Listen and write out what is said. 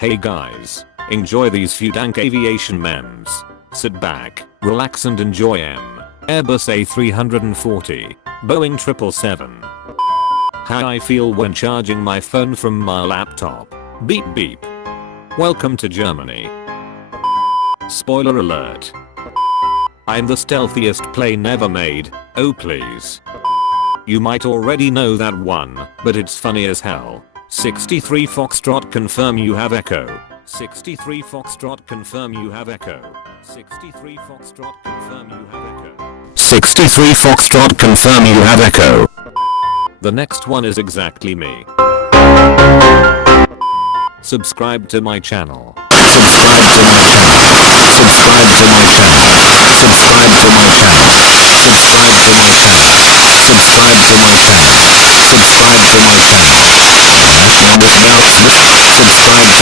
Hey guys, enjoy these few dank aviation memes. Sit back, relax and enjoy Airbus A340, Boeing 777. How I feel when charging my phone from my laptop. Beep beep. Welcome to Germany. Spoiler alert. I'm the stealthiest plane ever made, oh please. You might already know that one, but it's funny as hell. 63 Foxtrot confirm you have echo. 63 Foxtrot confirm you have echo. 63 Foxtrot confirm you have echo. 63 Foxtrot confirm you have echo. The next one is exactly me. Subscribe to my channel. Subscribe to my channel. Subscribe to my channel. Subscribe to my channel. Subscribe to my channel. Subscribe to my channel. Subscribe to my channel. Subscribe to